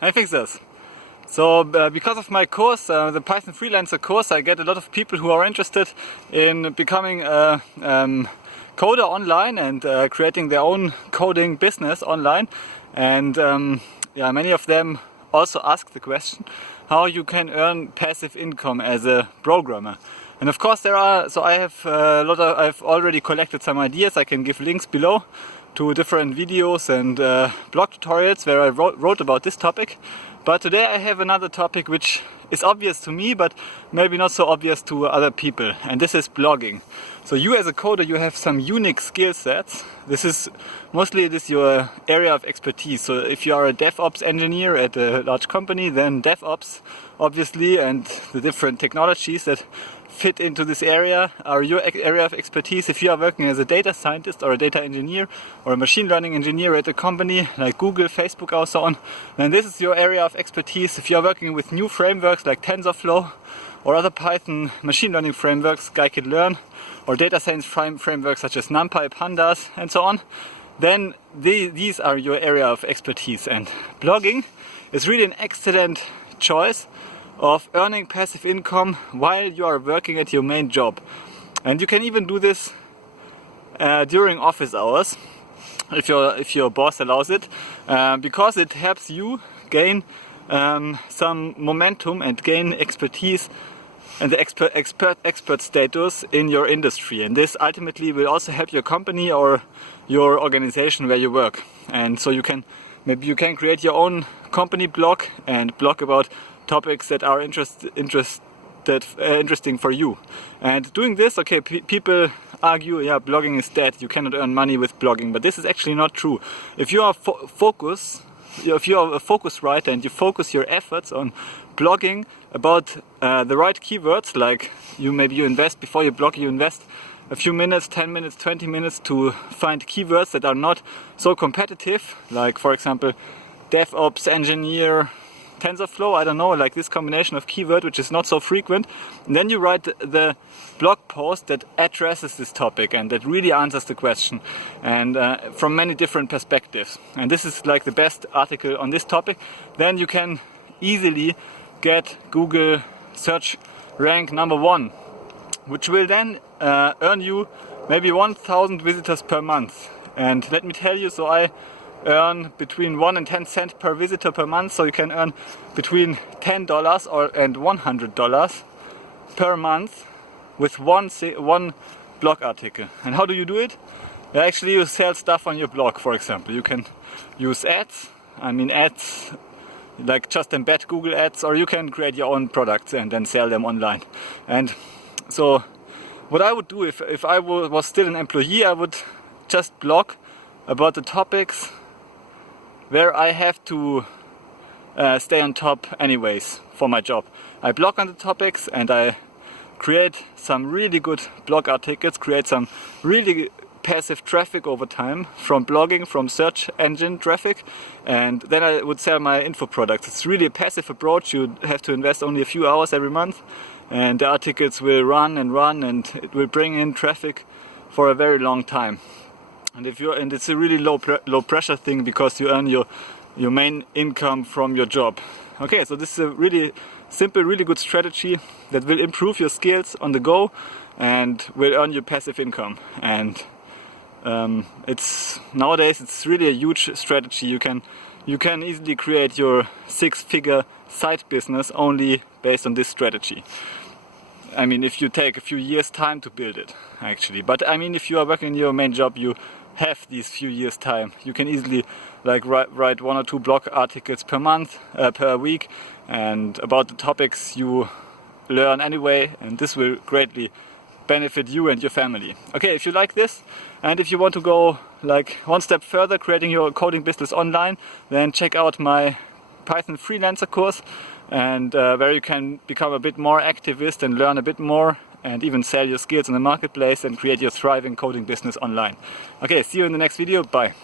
Hi Fixers! So because of my course, the Python Freelancer course, I get a lot of people who are interested in becoming a coder online and creating their own coding business online. And yeah, many of them also ask the question how you can earn passive income as a programmer. And of course I've already collected some ideas. I can give links below to different videos and blog tutorials where I wrote about this topic. But today I have another topic which is obvious to me, but maybe not so obvious to other people, and this is blogging. So you as a coder, you have some unique skill sets. This is your area of expertise. So if you are a DevOps engineer at a large company, then DevOps obviously and the different technologies that fit into this area are your area of expertise. If you are working as a data scientist or a data engineer or a machine learning engineer at a company like Google, Facebook or so on, then this is your area of expertise. If you are working with new frameworks like TensorFlow or other Python machine learning frameworks, scikit-learn, or data science frameworks such as NumPy, Pandas and so on, then these are your area of expertise. And blogging is really an excellent choice of earning passive income while you are working at your main job. And you can even do this during office hours if your boss allows it, because it helps you gain some momentum and gain expertise and the expert status in your industry. And this ultimately will also help your company or your organization where you work. And so maybe you can create your own company blog and blog about topics that are interesting for you. And doing this, okay, people argue, yeah, blogging is dead, you cannot earn money with blogging, but this is actually not true. If you are if you are a focus writer and you focus your efforts on blogging about the right keywords, like you invest before you blog, you invest a few minutes, 10 minutes, 20 minutes to find keywords that are not so competitive, like for example DevOps engineer, TensorFlow, I don't know, like this combination of keyword which is not so frequent. And then you write the blog post that addresses this topic and that really answers the question, and from many different perspectives. And this is like the best article on this topic. Then you can easily get Google search rank #1, which will then earn you maybe 1,000 visitors per month. And let me tell you, so I earn between 1 and 10 cents per visitor per month, so you can earn between $10 and $100 per month with one blog article. And how do you do it? Actually, you sell stuff on your blog. For example, you can use ads, ads like just embed Google ads, or you can create your own products and then sell them online. And so what I would do if I was still an employee, I would just blog about the topics where I have to stay on top anyways for my job. I blog on the topics and I create some really good blog articles, create some really passive traffic over time from blogging, from search engine traffic, and then I would sell my info products. It's really a passive approach. You have to invest only a few hours every month, and the articles will run and it will bring in traffic for a very long time. And it's a really low pressure thing, because you earn your main income from your job. Okay, so this is a really simple, really good strategy that will improve your skills on the go and will earn you passive income. And nowadays it's really a huge strategy. You can easily create your 6-figure side business only based on this strategy. If you take a few years time to build it, actually. But if you are working in your main job, you have these few years time. You can easily write 1 or 2 blog articles per month, per week, and about the topics you learn anyway, and this will greatly benefit you and your family. Okay, if you like this, and if you want to go one step further, creating your coding business online, then check out my Python Freelancer course, and where you can become a bit more activist and learn a bit more and even sell your skills in the marketplace and create your thriving coding business online. Okay, see you in the next video. Bye.